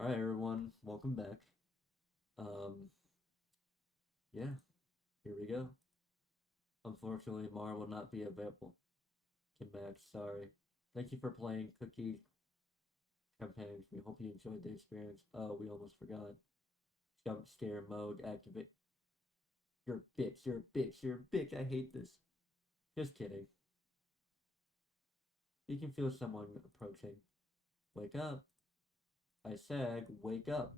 Alright, everyone, welcome back. Um, yeah, here we go. Unfortunately, Mar will not be available. Kim Max, sorry. Thank you for playing Cookie Campaign. We hope you enjoyed the experience. Oh, we almost forgot. Jump scare mode activate. You're a bitch, you're a bitch, you're a bitch. I hate this. Just kidding. You can feel someone approaching. Wake up. I said, wake up.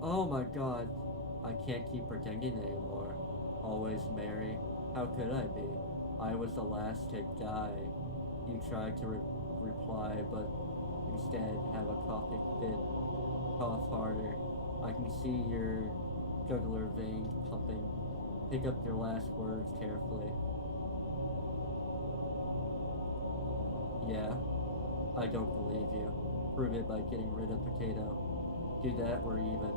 Oh my god. I can't keep pretending anymore. Always Mary. How could I be? I was the last to die. You tried to reply, but instead have a coughing fit. Cough harder. I can see your jugular veins pumping. Pick up your last words carefully. Yeah, I don't believe you. Prove it by getting rid of Potato. Do that or even.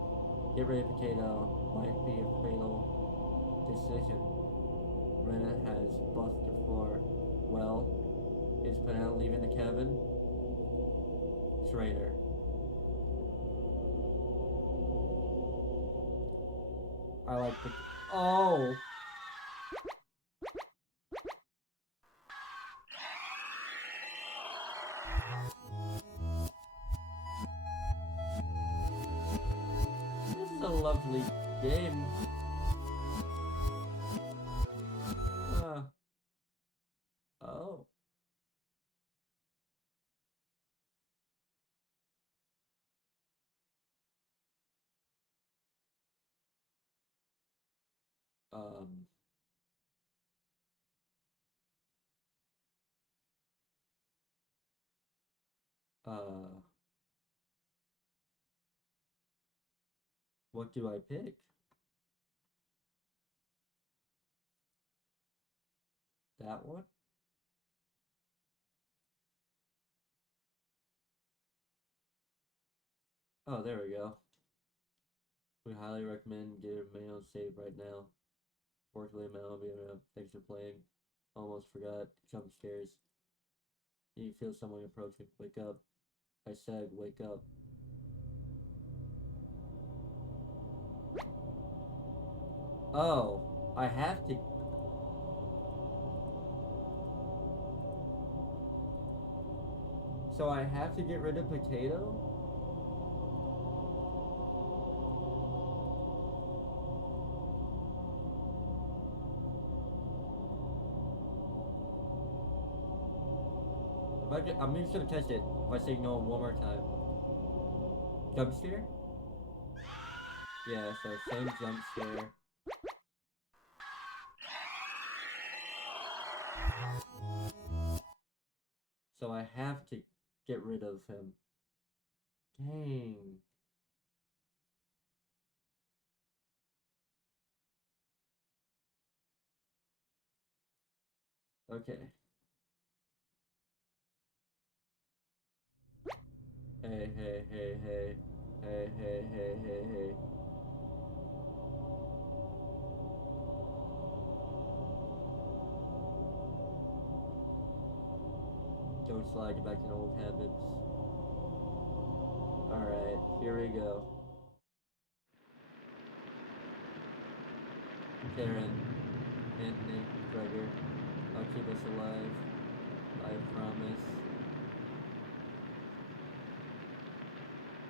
Get rid of Potato might be a fatal decision. Rena has buffed before. Well, is Panel leaving the cabin? Traitor. I like the. Oh! This is a lovely game. Oh. Um. Uh. What do I pick? That one? Oh, there we go. We highly recommend get a mail save right now. Fortunately, mail will be enough. Thanks for playing. Almost forgot. Jump scares. You feel someone approaching. Wake up. I said, wake up. Oh, I have to. So I have to get rid of Potato? If I get, I'm just gonna test it. If I say no one more time. Jump scare? Yeah, so same jump scare. So I have to get rid of him. Dang. Okay. Hey, hey, hey, hey. Hey, hey, hey, hey, hey. Don't slide back to old habits. Alright, here we go. Karen, Anthony, Gregor, I'll keep us alive. I promise.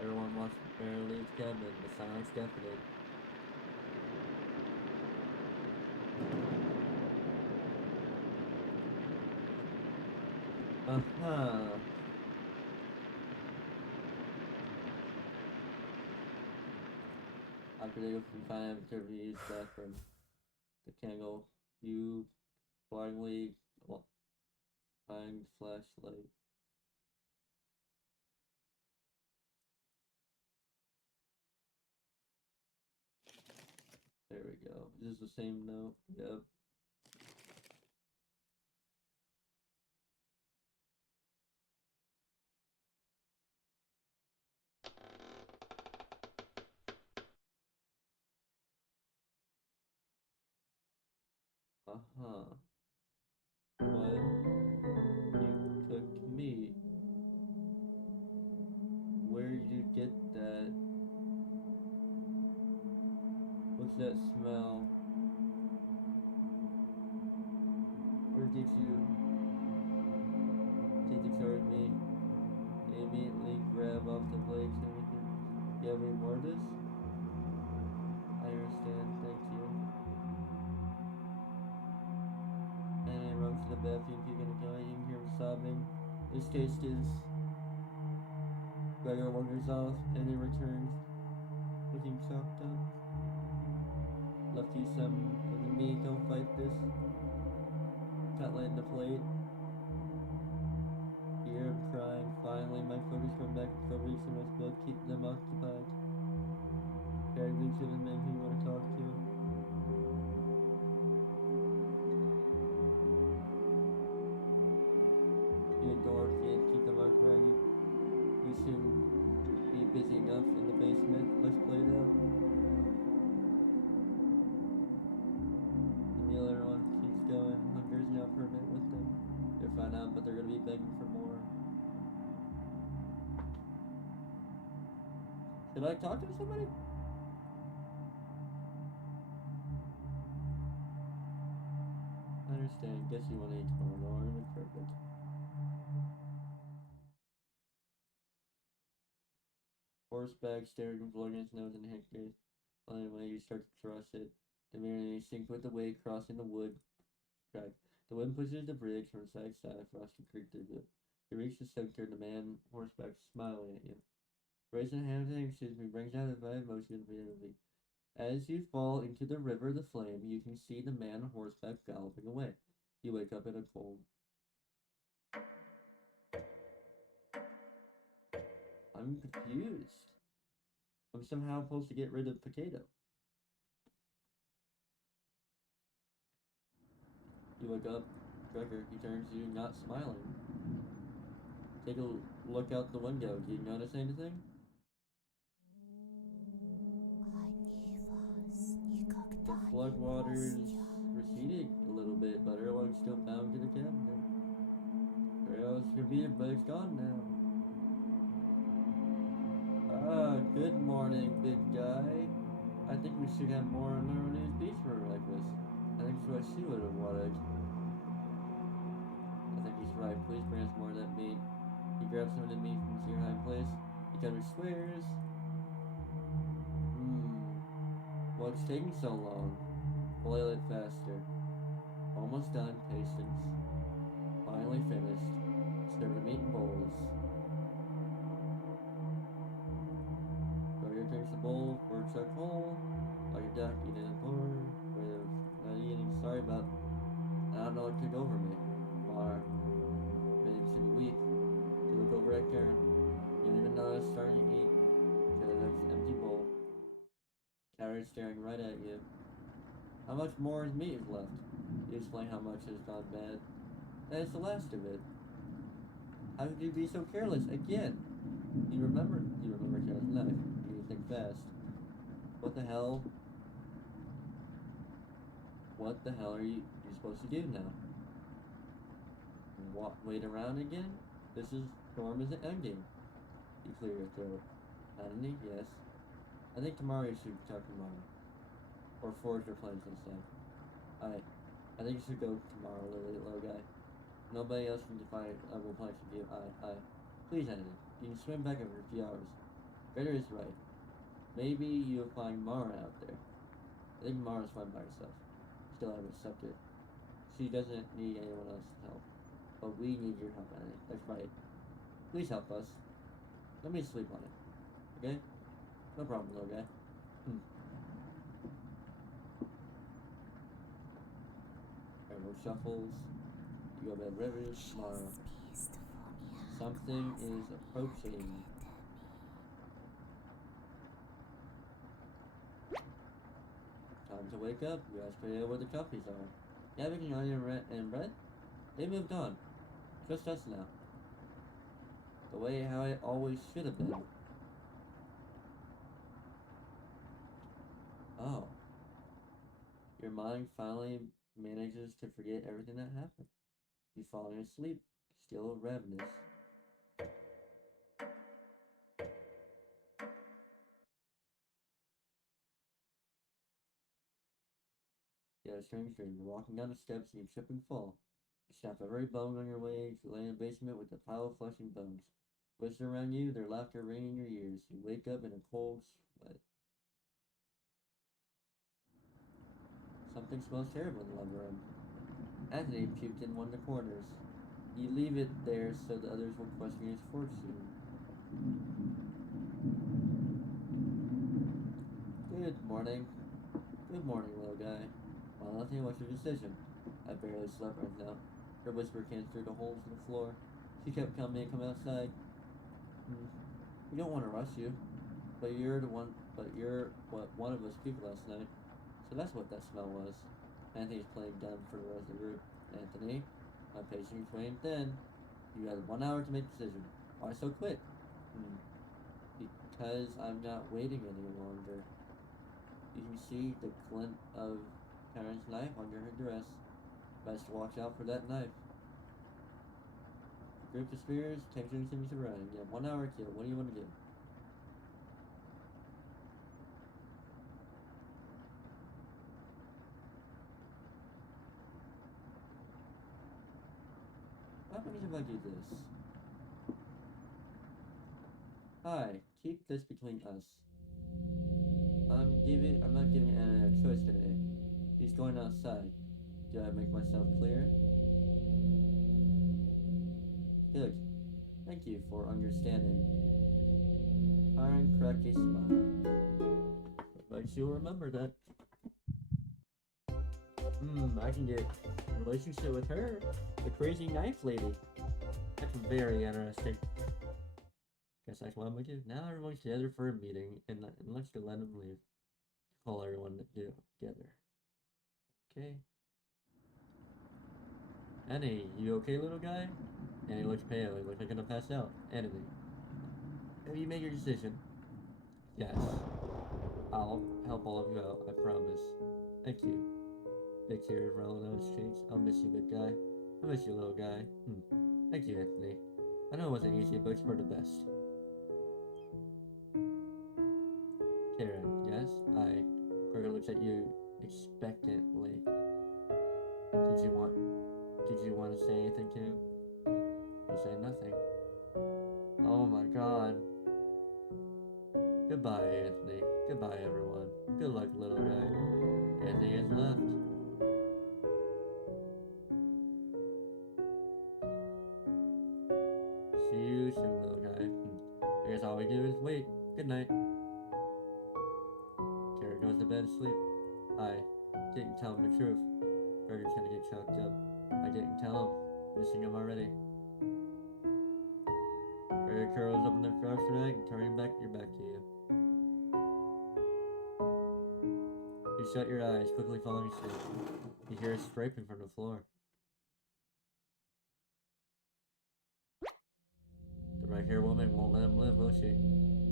Everyone wants to barely leave cabin. The silence deafening. Uh-huh. After they go from five to use bathroom. The candle. You blindly find flashlight. There we go. Is this the same note? Yep. Uh-huh. What? You cooked meat. get that. What's that smell? Where did you take the charred meat? They immediately grab off the legs and we can. Yeah, we more of this? I understand, thank you. And I runs to the bathroom, keeping it going. You can hear him sobbing. This case is. Gregor wanders off and he returns, looking chopped up. Left you some of the meat, don't fight this. Cutlet in the plate. Hear him crying. Finally, my focus come back for weeks and must both keep them occupied. Carry me to the men who you want to talk to. You adore and keep them occupied. You soon be busy enough in the basement. Let's play it out. The other one keeps going. Hunger's now permanent with them. They're fine out, but they're gonna be begging for more. Should I talk to somebody? I understand. Guess you want to eat tomorrow. No, perfect. Horseback, staring, blowing his nose and hickory. Anyway, you start to cross it. The marionette sink with the wave crossing the wood track. The wind pushes the bridge from side to side across the creek through it. You reach the center, the man horseback smiling at you. Raising a hand, excuse me, brings out a violent motion immediately. As you fall into the river, the flame, you can see the man horseback galloping away. You wake up in a cold. I'm confused. I'm somehow supposed to get rid of Potato. You wake up. Gregor, he turns to you, not smiling. Take a look out the window. Do you notice anything? The floodwaters receded a little bit, but everyone's still bound to the cabinet. Trail's convenient, but it's gone now. Ah, good morning, big guy. I think we should have more on our new beach for breakfast. I think that's what she would have wanted. I think he's right. Please bring us more of that meat. He grabs some of the meat from your high place. He kind of swears. What's taking so long? Boil it faster. Almost done. Patience. Finally finished. Serve the meat in bowls. Gregor takes the bowl for a chuck hole. Like a duck eating a pork. Not eating. Sorry about. I don't know what took over me. Mar. Beginning to be weak. You look over at Karen. You don't even notice starting to eat. To the next empty bowl. Karen's staring right at you. How much more meat is left? You explain how much has gone bad. That is the last of it. How could you be so careless again? You remember Karen's knife. You think fast. What the hell? What the hell are you supposed to do now? What, wait around again? This storm isn't ending. You clear your throat. Anthony, yes. I think tomorrow you should talk tomorrow. Or forge your plans instead. I think you should go tomorrow, little guy. Nobody else can define will plans with you. Please, Anthony. You can swim back over a few hours. Vader is right. Maybe you'll find Mara out there. I think Mara's fine by herself. Still haven't accepted. She doesn't need anyone else's help. But we need your help, Anthony. That's right. Please help us. Let me sleep on it. Okay? No problem, little guy. Everyone shuffles. You go to bed ready tomorrow. Something is approaching. Time to wake up. You guys figure out where the copies are. Gavin, Johnny, and Red? They moved on. Just us now. The way how it always should have been. Oh. Your mind finally manages to forget everything that happened. You falling asleep, still ravenous. You got a strange dream. You're walking down the steps and you trip and fall. You snap every bone on your way. You lay in the basement with a pile of flesh and bones. Whisper around you, their laughter ringing in your ears. You wake up in a cold sweat. Something smells terrible in the living room. Anthony puked in one of the corners. You leave it there so the others will question his fortune. Good morning. Good morning, little guy. Well, Anthony, what's your decision? I barely slept right now. Her whisper came through the holes in the floor. She kept telling me to come outside. We don't want to rush you, but you're what one of us people last night. So that's what that smell was. Anthony's playing dumb for the rest of the group. Anthony, my patience waned thin. You had 1 hour to make a decision. Why so quick? Because I'm not waiting any longer. You can see the glint of Karen's knife under her dress. Best watch out for that knife. Group of spears, tension seems to run. You have 1 hour to kill. What do you want to do? What happens if I do this? Hi, keep this between us. I'm not giving Anna a choice today. He's going outside. Do I make myself clear? Good. Thank you for understanding. Karen cracked a smile. But she'll remember that. I can get a relationship with her. The crazy knife lady. That's very interesting. Guess that's what I'm gonna do. Now everyone's together for a meeting, and let's go let them leave. Call everyone together. Okay. Annie, you okay, little guy? Annie looks pale. He looks like gonna pass out. Annie, have you made your decision? Yes. I'll help all of you out. I promise. Thank you. Big tears rolling down his cheeks. I'll miss you, big guy. I miss you, little guy. Thank you, Anthony. I know it wasn't easy, but it's for the best. Karen, yes? Gregor looks at you expectantly. Did you want to say anything too? You say nothing. Oh my god. Goodbye, Anthony. Goodbye, everyone. Good luck, little guy. Anthony has left. See you soon, little guy. I guess all we do is wait. Good night. Kara goes to bed asleep. I didn't tell him the truth. Gregor's gonna get choked up. I didn't tell him. Missing him already. Gregor curls up in the couch tonight and turning back your back to you. You shut your eyes, quickly falling asleep. You hear a scraping from the floor. The red-haired woman won't let him live, will she?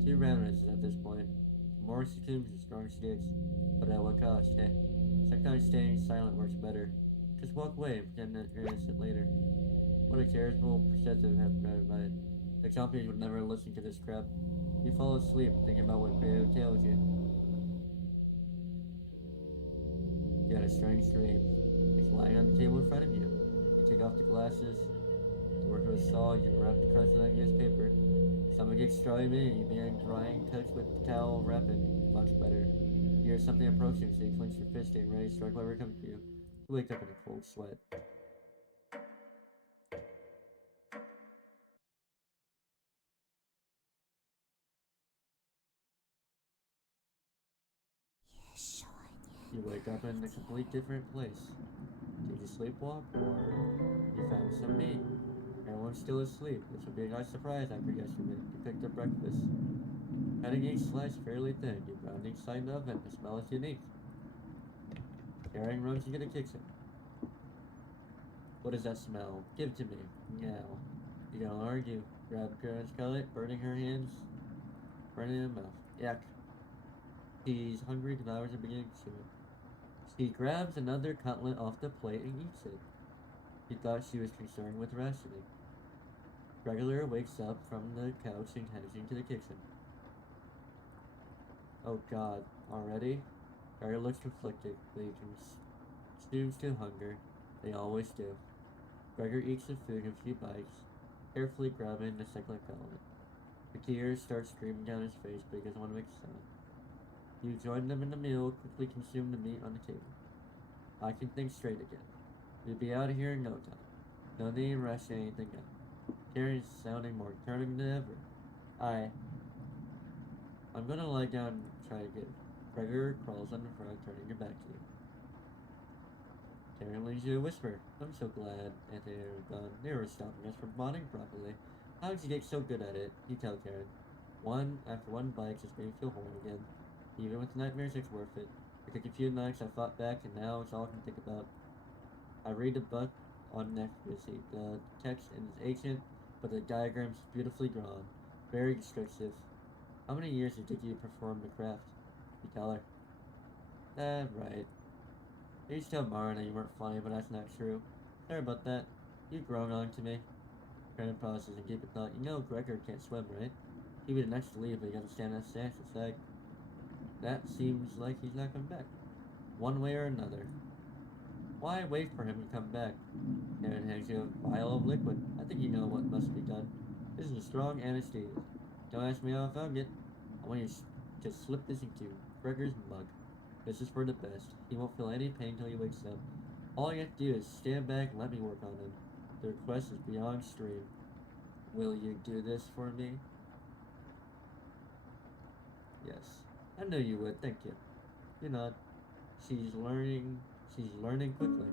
2 remnants at this point. More tombs and strong sticks. But at what cost, eh? Sometimes staying silent works better. Just walk away and pretend that you're innocent later. What a charitable perspective have provided. The companies would never listen to this crap. You fall asleep thinking about what Grado tells you. You had a strange dream. It's lying on the table in front of you. You take off the glasses. The worker was saw you wrap the crust in that newspaper. Someone gets straight in, you begin drying touch with the towel wrapping. Much better. You hear something approaching, so you clench your fist and ready to strike whatever comes to you. You wake up in a cold sweat. You wake up in a complete different place. Did you sleepwalk, or you found some meat? Everyone's still asleep. This would be a nice surprise after yesterday. You picked up breakfast. Cutting each slice fairly thin. You brown each side in the oven. The smell is unique. Karen runs into the kitchen. What is that smell? Give it to me. Meow. You don't argue. Grab Karen's cutlet, burning her hands, burning her mouth. Yuck. He's hungry, devours and begins to chew it. She grabs another cutlet off the plate and eats it. He thought she was concerned with rationing. Gregor wakes up from the couch and heads into the kitchen. Oh god, already? Gregor looks conflicted, but he can seems to hunger. They always do. Gregor eats the food in a few bites, carefully grabbing the second pellet. The tears start streaming down his face, but he doesn't want to make a sound. You join them in the meal, quickly consume the meat on the table. I can think straight again. We'll be out of here in no time. No need to rush anything up. Karen's sounding more determined than ever. I'm gonna lie down and try to get it. Gregor crawls on the front, turning her back to you. Karen leaves you a whisper. I'm so glad Anthony and I were gone. They were stopping us from bonding properly. How did you get so good at it? You tell Karen. After one bite just made me feel whole again. Even with nightmares, it's worth it. I took a few nights, I fought back, and now it's all I can think about. I read the book on accuracy. The text is ancient, but the diagrams beautifully drawn. Very descriptive. How many years did you perform the craft? You tell her. Right. I used to tell Mara that you weren't funny, but that's not true. Sorry about that. You've grown on to me. Karen pauses and keep it thought. You know Gregor can't swim, right? He'd be the next to leave, but he doesn't stand that chance. It's like, that seems like he's not coming back. One way or another. Why wait for him to come back? Karen hands you a vial of liquid. I think you know what must be done. This is a strong anesthesia. Don't ask me how I found it. I want you to slip this into Gregor's mug. This is for the best. He won't feel any pain until he wakes up. All you have to do is stand back and let me work on him. The request is beyond stream. Will you do this for me? Yes. I knew you would. Thank you. You're not. She's learning quickly.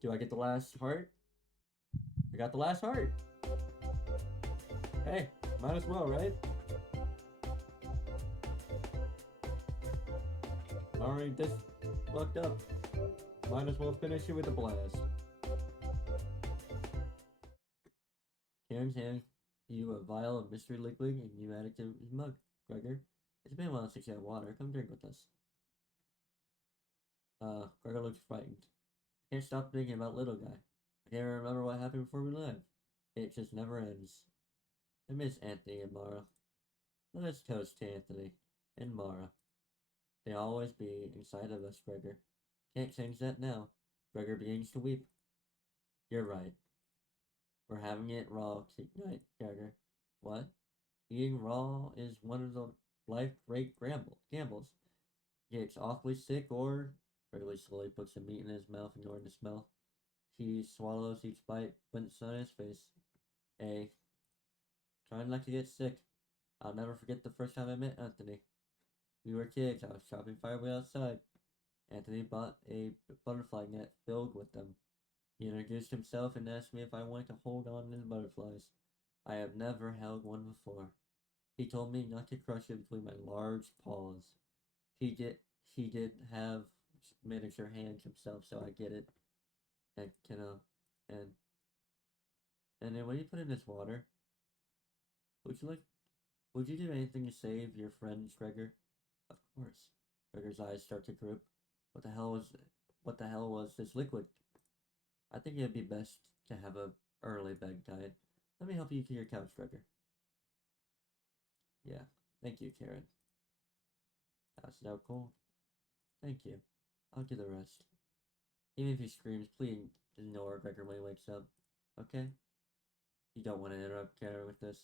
Do I get the last heart? I got the last heart. Hey, might as well, right? I'm already this fucked up. Might as well finish it with a blast. Karen's hands you a vial of mystery liquid and you add it to his mug. Gregor, it's been a while since you had water. Come drink with us. Gregor looks frightened. Can't stop thinking about little guy. I can't remember what happened before we left. It just never ends. I miss Anthony and Mara. Let us toast to Anthony and Mara. They'll always be inside of us, Gregor. Can't change that now. Gregor begins to weep. You're right. We're having it raw tonight, Gregor. What? Eating raw is one of the life great gambles. Gets awfully sick or Gregor slowly puts the meat in his mouth, ignoring the smell. He swallows each bite, blinks on his face. Trying not to get sick. I'll never forget the first time I met Anthony. We were kids. I was chopping firewood outside. Anthony bought a butterfly net filled with them. He introduced himself and asked me if I wanted to hold on to the butterflies. I have never held one before. He told me not to crush it between my large paws. He did have miniature hands himself, so I get it. And then when you put in this water, would you do anything to save your friends, Gregor? Of course. Gregor's eyes start to droop. What the hell was this liquid? I think it'd be best to have a early bed diet. Let me help you to your couch, Gregor. Yeah, thank you, Karen. That's now cold. Thank you. I'll do the rest. Even if he screams, please ignore Gregor when he wakes up. Okay? You don't want to interrupt Karen with this.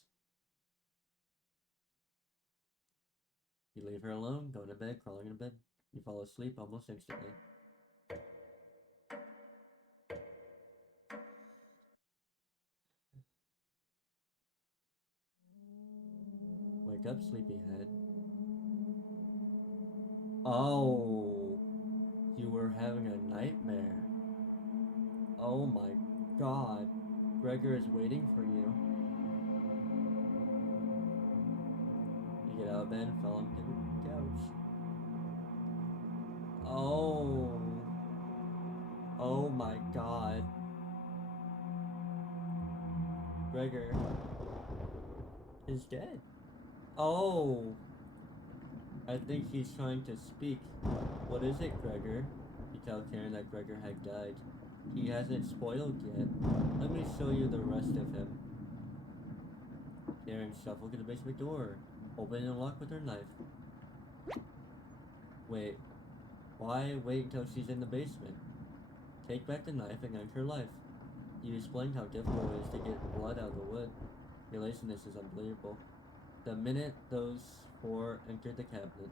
You leave her alone, go to bed, crawling into bed. You fall asleep almost instantly. Wake up, sleepyhead. Oh, you were having a nightmare. Oh my god. Gregor is waiting for you. You get out of bed and fall onto the couch. Oh. Oh my god. Gregor is dead. Oh. I think he's trying to speak. What is it, Gregor? You tell Karen that Gregor had died. He hasn't spoiled yet. Let me show you the rest of him. Karen shuffled to the basement door, opening and locked with her knife. Wait, Why wait until she's in the basement? Take back the knife and end her life. You explained how difficult it is to get blood out of the wood. Your laziness is unbelievable. The minute those four entered the cabinet,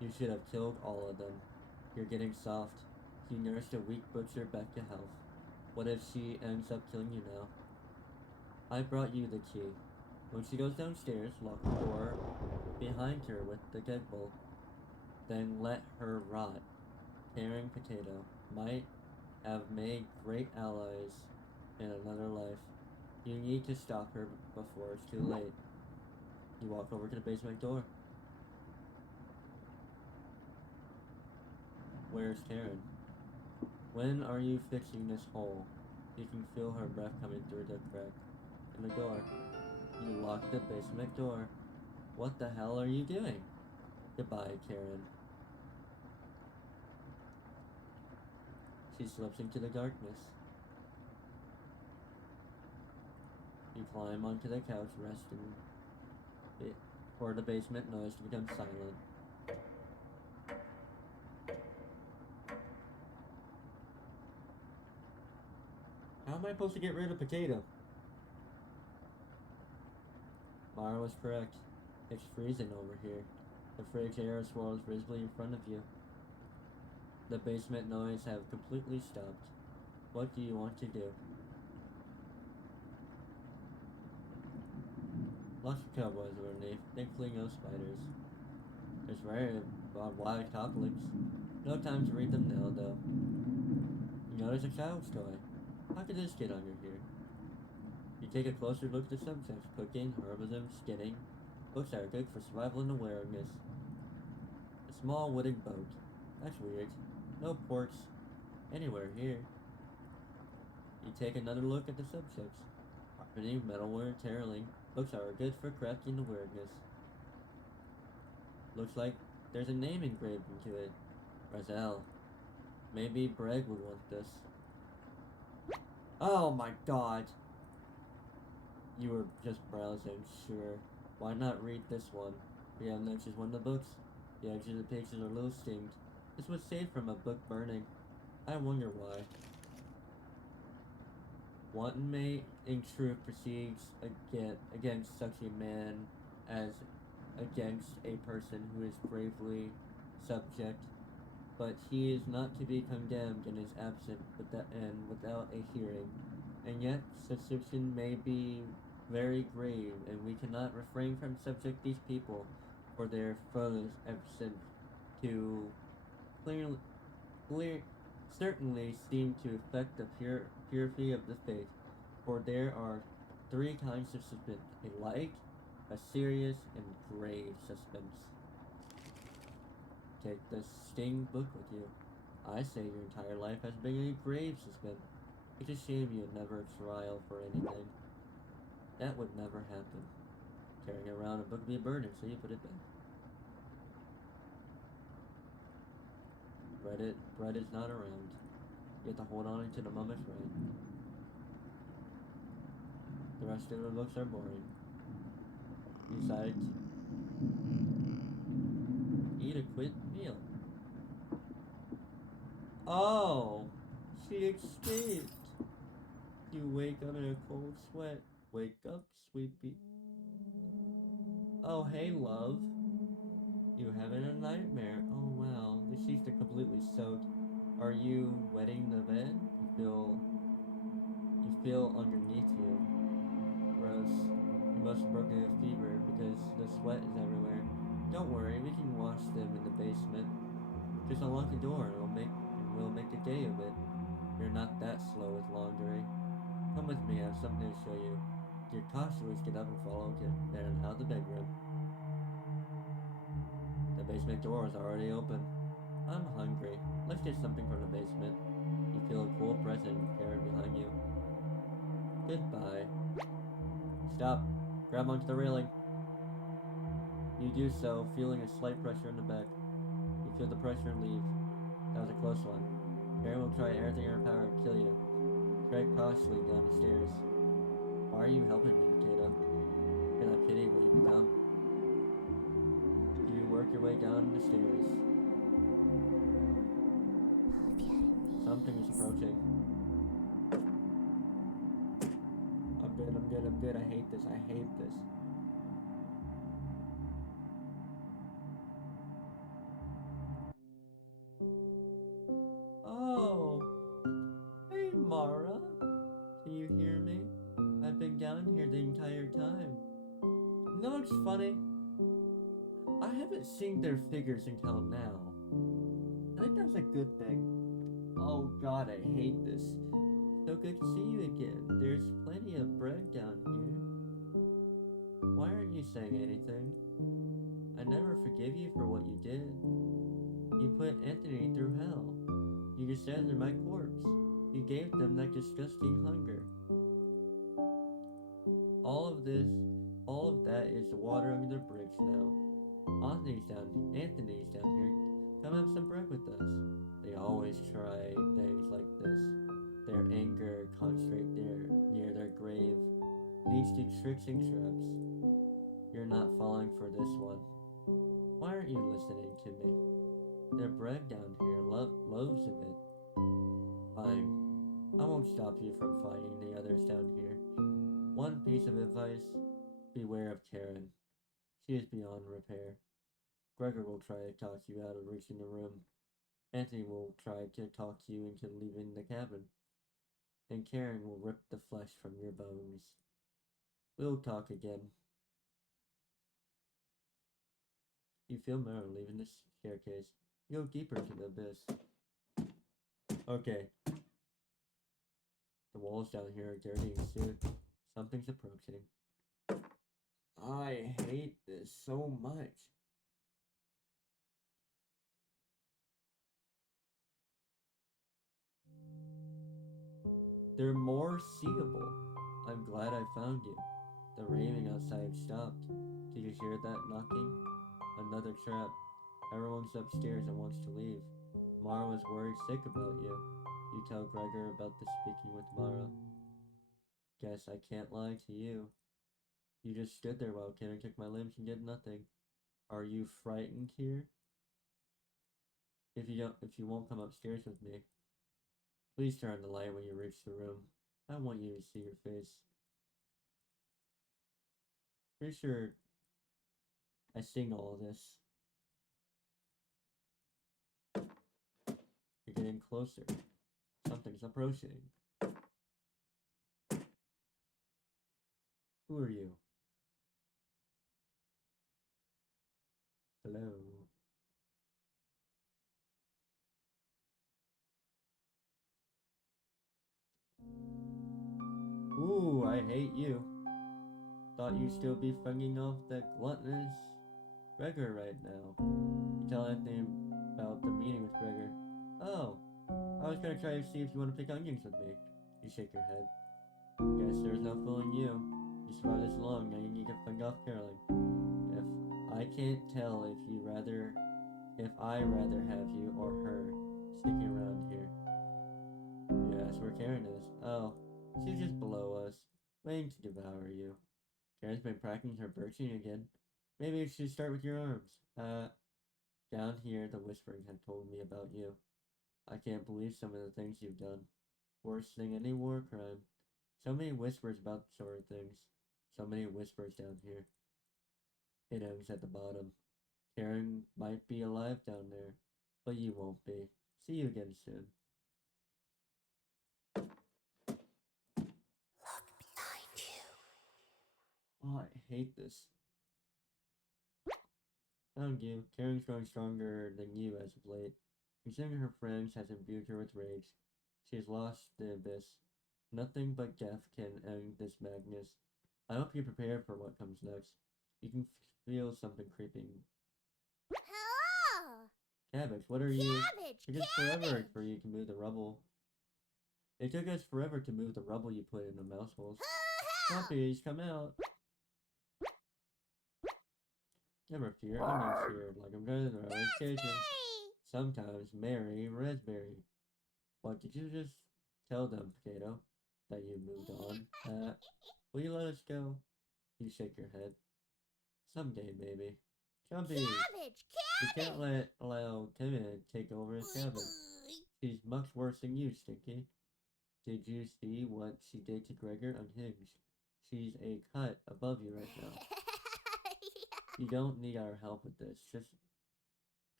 you should have killed all of them. You're getting soft. You nursed a weak butcher back to health. What if she ends up killing you now? I brought you the key. When she goes downstairs, lock the door behind her with the deadbolt. Then let her rot. Tearing Potato might have made great allies in another life. You need to stop her before it's too late. You walk over to the basement door. Where's Karen? When are you fixing this hole? You can feel her breath coming through the crack in the door. You lock the basement door. What the hell are you doing? Goodbye, Karen. She slips into the darkness. You climb onto the couch, resting it for the basement noise to become silent. How am I supposed to get rid of Potato? Mara was correct. It's freezing over here. The fridge air swirls visibly in front of you. The basement noise have completely stopped. What do you want to do? Lots of cowboys were underneath, thankfully no spiders. There's very wild apocalypse. No time to read them now, though. You notice a child's toy. How could this get under here? You take a closer look at the subjects: cooking, herbalism, skinning. Books that are good for survival and awareness. A small wooden boat. That's weird. No ports anywhere here. You take another look at the subjects: carpeting, metalwork, tailoring. Books that are good for crafting awareness. Looks like there's a name engraved into it. Razel. Maybe Breg would want this. Oh my god! You were just browsing, sure. Why not read this one? The next is one of the books. The edges of the pages are a little steamed. This was saved from a book burning. I wonder why. Wanton may in truth proceeds against such a man as against a person who is bravely subject, but he is not to be condemned and is absent without a hearing. And yet suspicion may be very grave, and we cannot refrain from subject these people for their foes absent to certainly seem to affect the purity of the faith, for there are three kinds of suspense: a light, a serious, and grave suspense. Take the Sting book with you. I say your entire life has been a grave suspense. It's a shame you had never trial for anything. That would never happen. Carrying around a book would be a burden, so you put it back. Bread is not around. You have to hold on until the moment's right. The rest of the books are boring. You decide to eat a quick meal. Oh! She escaped! You wake up in a cold sweat. Wake up, sweet pea. Oh, hey, love. You having a nightmare? Oh, wow. The sheets are completely soaked. Are you wetting the bed? You feel underneath you. Gross. You must have broken a fever because the sweat is everywhere. Don't worry, we can wash them in the basement. Just unlock the door and we'll make a day of it. You're not that slow with laundry. Come with me, I have something to show you. You cautiously get up and follow Karen out of the bedroom. The basement door is already open. I'm hungry. Let's get something from the basement. You feel a cool presence of Karen behind you. Goodbye. Stop. Grab onto the railing. You do so, feeling a slight pressure in the back. You feel the pressure leave. That was a close one. Karen will try everything in her power to kill you. Tread cautiously down the stairs. Why are you helping me, Potato? Can I pity what you become? You work your way down the stairs. Something is approaching. I'm good. I hate this. Oh, hey Mara. Can you hear me? I've been down here the entire time. You know what's funny? I haven't seen their figures until now. I think that's a good thing. Oh god, I hate this. So good to see you again. There's plenty of bread down here. Why aren't you saying anything? I never forgive you for what you did. You put Anthony through hell. You extended my corpse. You gave them that disgusting hunger. All of that is water under the bridge now. Anthony's down here. Come have some bread with us. They always try things like this. Their anger concentrate there near their grave leads to tricks and traps. You're not falling for this one. Why aren't you listening to me? Their bread down here, loaves of it. Fine. I won't stop you from finding the others down here. One piece of advice, beware of Karen. She is beyond repair. Gregor will try to talk you out of reaching the room. Anthony will try to talk you into leaving the cabin. And Karen will rip the flesh from your bones. We'll talk again. You feel better leaving the staircase. You go deeper to the abyss. Okay. The walls down here are dirty and soot. Something's approaching. I hate this so much. They're more seeable. I'm glad I found you. The raving outside stopped. Did you hear that knocking? Another trap. Everyone's upstairs and wants to leave. Mara was worried sick about you. You tell Gregor about the speaking with Mara. Guess I can't lie to you. You just stood there while Karen took my limbs and did nothing. Are you frightened here? If you won't come upstairs with me, please turn on the light when you reach the room. I want you to see your face. Pretty sure I sing all of this. You're getting closer. Something's approaching. Who are you? Hello. Ooh, I hate you. Thought you'd still be fending off that gluttonous Gregor right now. You tell Anthony about the meeting with Gregor. Oh, I was gonna try to see if you want to pick onions with me. You shake your head. Guess there's no fooling you. You survived this long, now you need to fend off Caroline. If I can't tell if I rather have you or her sticking around here. Yeah, that's where Karen is. Oh, she's just below us, waiting to devour you. Karen's been practicing her birching again. Maybe you should start with your arms. Down here, the whispering had told me about you. I can't believe some of the things you've done. Worse than any war crime. So many whispers about sort of things. So many whispers down here. It ends at the bottom. Karen might be alive down there, but you won't be. See you again soon. Look behind you. Oh, I hate this. Found you. Karen's growing stronger than you as of late. Considering her friends has imbued her with rage, she has lost the abyss. Nothing but death can end this madness. I hope you're prepared for what comes next. You can feel something creeping. Hello! Cabbage, what are you? Cabbage! It took forever for you to move the rubble. It took us forever to move the rubble you put in the mouse holes. Puppies, come out! Never fear, onions here, like I'm going to the railway station. Sometimes Mary Raspberry. What did you just tell them, Potato? That you moved on? Will you let us go? You shake your head. Someday, maybe. Jumpy! Cabbage! You can't allow Timid to take over his cabin. She's much worse than you, Stinky. Did you see what she did to Gregor? Unhinged. She's a cut above you right now. You don't need our help with this.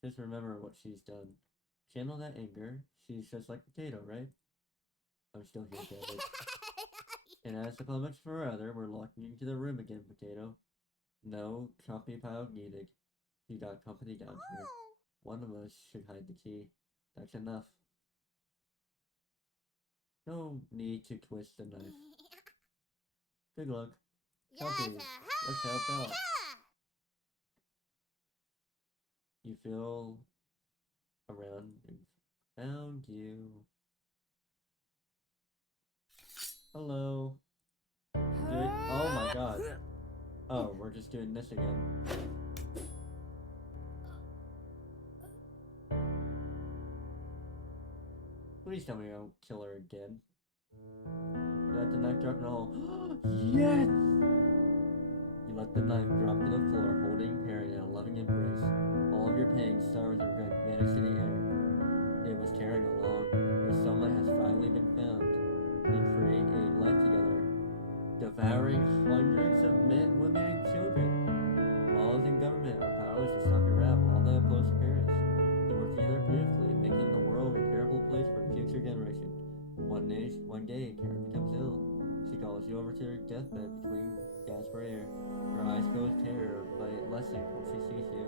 Just remember what she's done. Channel that anger. She's just like Potato, right? I'm still here, David. And as the public's forever, we're locking you into the room again, Potato. No choppy pile needed. You got company down here. One of us should hide the key. That's enough. No need to twist the knife. Good luck. Choppy, let's help out. You feel around and found you. Hello. Oh my god. Oh, we're just doing this again. Please tell me I won't kill her again. You let the knife drop in the hole. Yes! You let the knife drop to the floor, holding Harry in a loving embrace. All of your pain, sorrows, and regret vanished in the air. It was tearing along. Your sunlight has finally been found. You create a life together, devouring hundreds of men, women, and children. Laws and government are powerless to stop your wrath, all that plus parents. You work together beautifully, making the world a terrible place for future generations. One day, Karen becomes ill. She calls you over to her deathbed between gasp for air. Her eyes fill with terror, but it lessens when she sees you.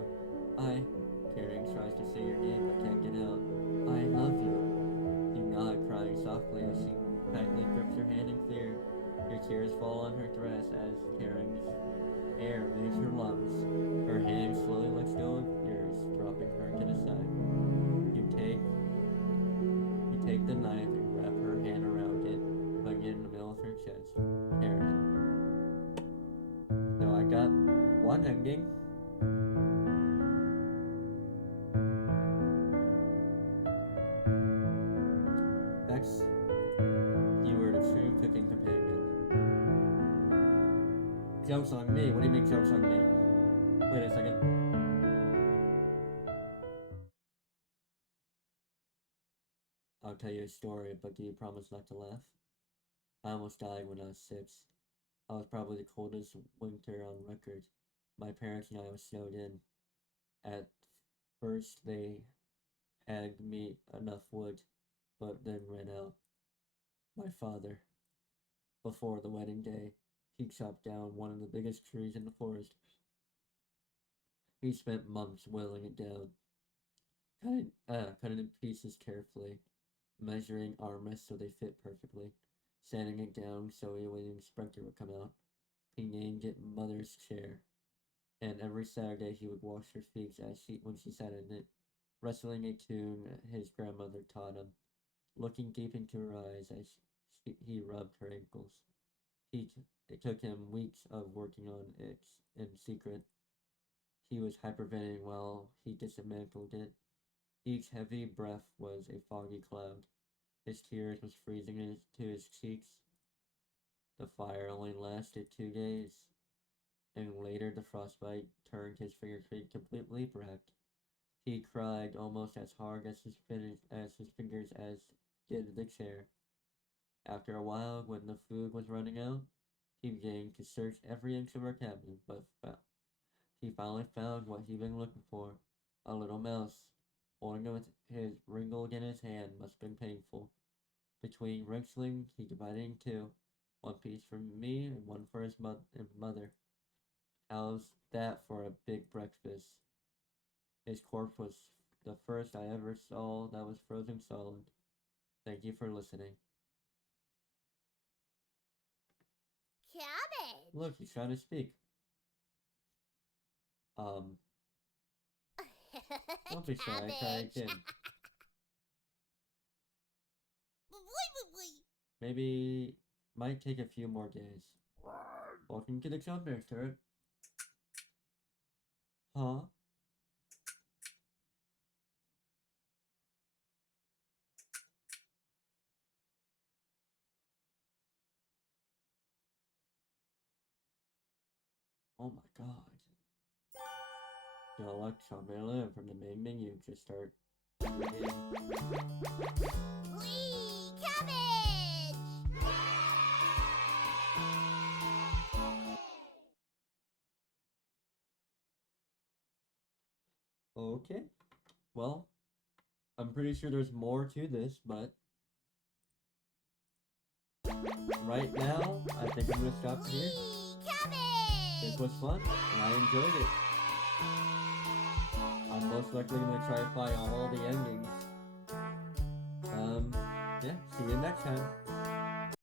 Karen tries to say your name but can't get out. I love you. You nod, crying softly as she tightly grips your hand in fear. Your tears fall on her dress as Karen's air leaves her lungs. Her hand slowly lets go of yours, dropping her to the side. You take the knife and wrap her hand around it, putting it in the middle of her chest. Karen. So I got one ending. Next, you were the true cooking companion. Joke's on me. What do you mean joke's on me? Wait a second. I'll tell you a story, but do you promise not to laugh? I almost died when I was 6. I was probably the coldest winter on record. My parents and I were snowed in. At first, they had me enough wood, but then ran out. My father, before the wedding day, he chopped down one of the biggest trees in the forest. He spent months whittling it down, cutting it in pieces carefully, measuring armrests so they fit perfectly, sanding it down so a winning sprinter would come out. He named it Mother's Chair, and every Saturday he would wash her feet when she sat in it, wrestling a tune his grandmother taught him, looking deep into her eyes as he rubbed her ankles. It took him weeks of working on it in secret. He was hyperventilating while he dismantled it. Each heavy breath was a foggy cloud. His tears was freezing into his cheeks. The fire only lasted 2 days, and later the frostbite turned his fingers completely black. He cried almost as hard as his fingers as did the chair. After a while, when the food was running out, he began to search every inch of our cabinet, but he finally found what he'd been looking for, a little mouse. Holding it with his ringled in his hand must have been painful. Between wrestling, he divided in two, one piece for me and one for his mother. How's that for a big breakfast? His corpse was the first I ever saw that was frozen solid. Thank you for listening. Cabbage. Look, he's trying to speak. Don't be shy, try again. Maybe might take a few more days. Welcome to the Children's Turret. Huh? Oh my god. Dialogue Children from the main menu. Just start Whee! Cabbage! Okay. Well, I'm pretty sure there's more to this, but right now, I think I'm gonna stop here. Whee! Cabbage! This was fun, and I enjoyed it. I'm most likely gonna try to find all the endings. Yeah, see you next time.